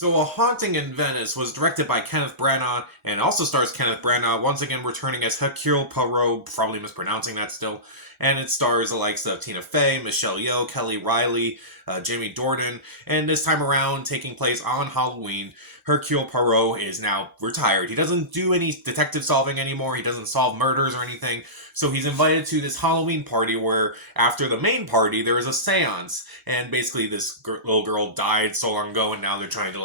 So, A Haunting in Venice was directed by Kenneth Branagh and also stars Kenneth Branagh once again returning as Hercule Poirot, probably mispronouncing that still. And it stars the likes of Tina Fey, Michelle Yeoh, Kelly Riley, Jamie Dornan, and this time around, taking place on Halloween, Hercule Poirot is now retired. He doesn't do any detective solving anymore. He doesn't solve murders or anything. So he's invited to this Halloween party where, after the main party, there is a seance. And basically, this little girl died so long ago, and now they're trying to,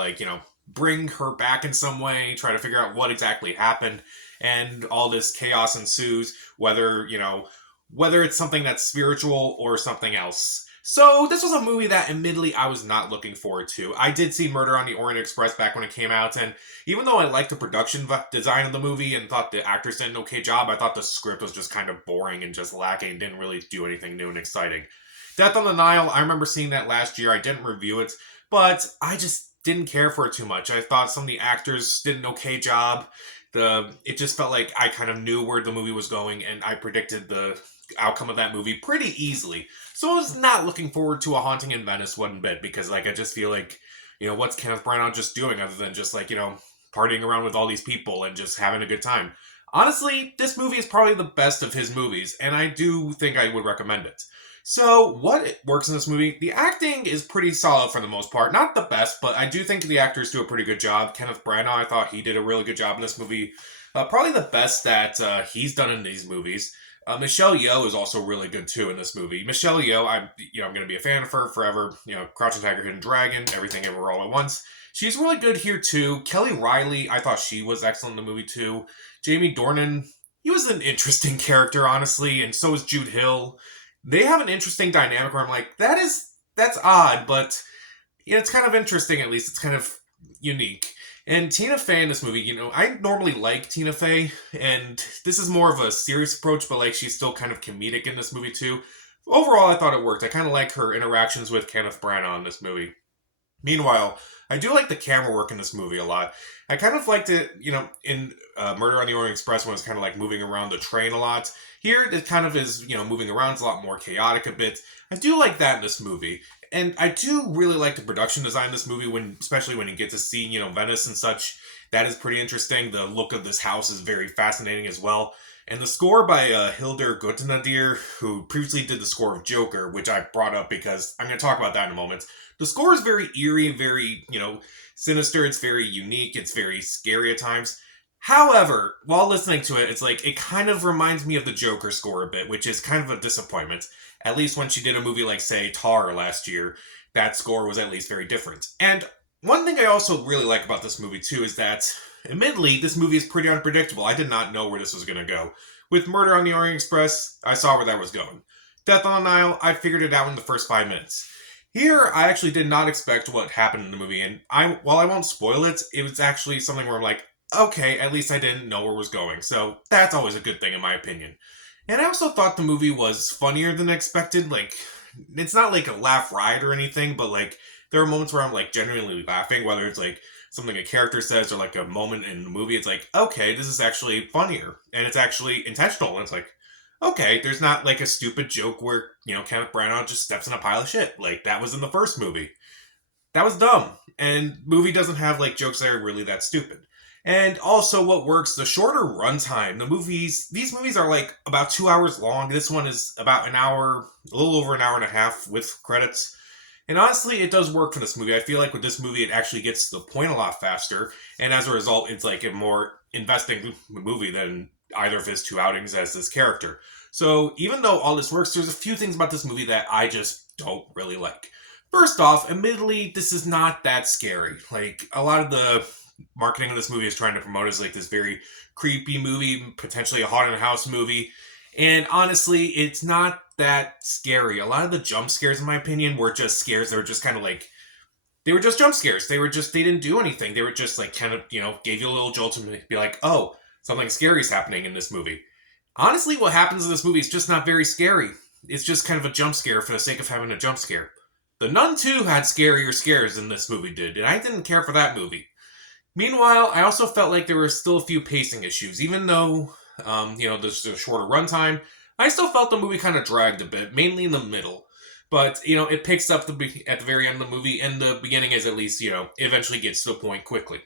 bring her back in some way, try to figure out what exactly happened. And all this chaos ensues, whether it's something that's spiritual or something else. So this was a movie that admittedly I was not looking forward to. I did see Murder on the Orient Express back when it came out, and even though I liked the production design of the movie and thought the actors did an okay job, I thought the script was just kind of boring and just lacking, didn't really do anything new and exciting. Death on the Nile, I remember seeing that last year. I didn't review it, but I just didn't care for it too much. I thought some of the actors did an okay job. It just felt like I kind of knew where the movie was going, and I predicted the outcome of that movie pretty easily. So I was not looking forward to A Haunting in Venice one bit, because I just feel like, what's Kenneth Branagh just doing other than just partying around with all these people and just having a good time? Honestly, this movie is probably the best of his movies, and I do think I would recommend it. So, what works in this movie? The acting is pretty solid for the most part. Not the best, but I do think the actors do a pretty good job. Kenneth Branagh, I thought he did a really good job in this movie. Probably the best that he's done in these movies. Michelle Yeoh is also really good too in this movie. Michelle Yeoh, I'm going to be a fan of her forever. Crouching Tiger, Hidden Dragon, Everything Ever All at Once. She's really good here too. Kelly Riley, I thought she was excellent in the movie too. Jamie Dornan, he was an interesting character, honestly, and so is Jude Hill. They have an interesting dynamic where I'm like, that's odd, but it's kind of interesting at least. It's kind of unique. And Tina Fey in this movie, I normally like Tina Fey, and this is more of a serious approach, but she's still kind of comedic in this movie too. Overall, I thought it worked. I kind of like her interactions with Kenneth Branagh in this movie. Meanwhile, I do like the camera work in this movie a lot. I kind of liked it, in Murder on the Orient Express when it's kind of like moving around the train a lot. Here, it kind of is, moving around. It's a lot more chaotic a bit. I do like that in this movie. And I do really like the production design in this movie, especially when you get to see, Venice and such. That is pretty interesting. The look of this house is very fascinating as well. And the score by Hildur Guðnadóttir, who previously did the score of Joker, which I brought up because I'm going to talk about that in a moment. The score is very eerie, very, sinister. It's very unique. It's very scary at times. However, while listening to it, it's it kind of reminds me of the Joker score a bit, which is kind of a disappointment. At least when she did a movie like, say, Tar last year, that score was at least very different. And one thing I also really like about this movie, too, is that, admittedly, this movie is pretty unpredictable. I did not know where this was going to go. With Murder on the Orient Express, I saw where that was going. Death on the Nile, I figured it out in the first 5 minutes. Here, I actually did not expect what happened in the movie, and while I won't spoil it, it was actually something where I'm like, okay, at least I didn't know where it was going, so that's always a good thing in my opinion. And I also thought the movie was funnier than expected. It's not like a laugh riot or anything, but there are moments where I'm genuinely laughing, whether it's something a character says or a moment in the movie. It's okay, this is actually funnier, and it's actually intentional. And it's okay, there's not a stupid joke where Kenneth Branagh just steps in a pile of shit that was in the first movie. That was dumb, and movie doesn't have jokes that are really that stupid. And also what works, the shorter runtime. These movies are about 2 hours long. This one is about an hour, a little over an hour and a half with credits. And honestly, it does work for this movie. I feel like with this movie, it actually gets to the point a lot faster. And as a result, it's a more investing movie than either of his two outings as this character. So even though all this works, there's a few things about this movie that I just don't really like. First off, admittedly, this is not that scary. A lot of the marketing of this movie is trying to promote as this very creepy movie, potentially a haunted house movie. And honestly, it's not that scary. A lot of the jump scares, in my opinion, were just scares. They were just kind of they were just jump scares. They didn't do anything. They were just gave you a little jolt and be oh, something scary is happening in this movie. Honestly, what happens in this movie is just not very scary. It's just kind of a jump scare for the sake of having a jump scare. The Nun 2 had scarier scares than this movie did, and I didn't care for that movie. Meanwhile, I also felt like there were still a few pacing issues. Even though, there's a shorter runtime, I still felt the movie kind of dragged a bit, mainly in the middle. But it picks up at the very end of the movie, and the beginning is at least it eventually gets to the point quickly.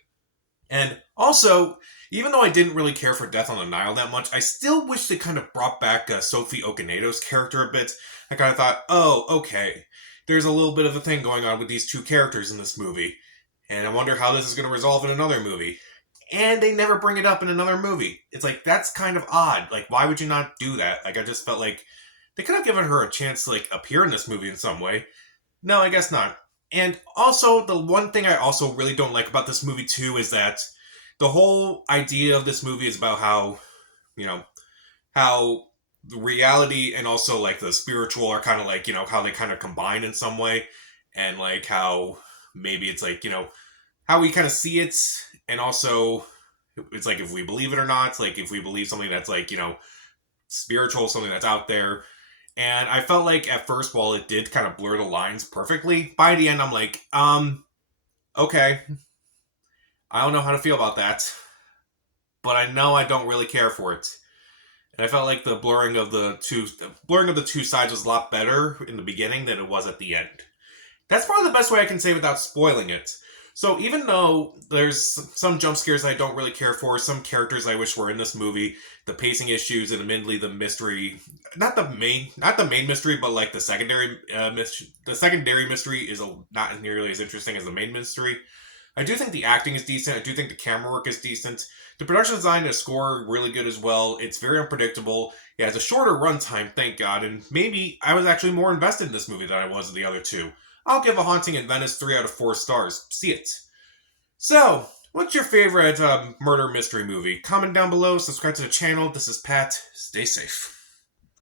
And also, even though I didn't really care for Death on the Nile that much, I still wish they kind of brought back Sophie Okonedo's character a bit. I kind of thought, oh, okay, there's a little bit of a thing going on with these two characters in this movie, and I wonder how this is going to resolve in another movie. And they never bring it up in another movie. It's like, that's kind of odd. Like, why would you not do that? Like, I just felt like they could have given her a chance to, like, appear in this movie in some way. No, I guess not. And also, the one thing I also really don't like about this movie, too, is that the whole idea of this movie is about how, how the reality and also, like, the spiritual are kind of like, how they kind of combine in some way. And, like, how maybe it's like, how we kind of see it. And also, it's like, if we believe it or not, like, if we believe something that's, like, spiritual, something that's out there. And I felt like at first, while it did kind of blur the lines perfectly, by the end I'm like, okay, I don't know how to feel about that, but I know I don't really care for it. And I felt like the blurring of the two sides was a lot better in the beginning than it was at the end. That's probably the best way I can say without spoiling it. So even though there's some jump scares I don't really care for, some characters I wish were in this movie, the pacing issues, and admittedly the mystery, not the main mystery, but like the secondary mystery is not nearly as interesting as the main mystery. I do think the acting is decent. I do think the camera work is decent. The production design and the score are really good as well. It's very unpredictable. It has a shorter runtime, thank God, and maybe I was actually more invested in this movie than I was in the other two. I'll give A Haunting in Venice 3 out of 4 stars. See it. So, what's your favorite murder mystery movie? Comment down below, subscribe to the channel. This is Pat. Stay safe.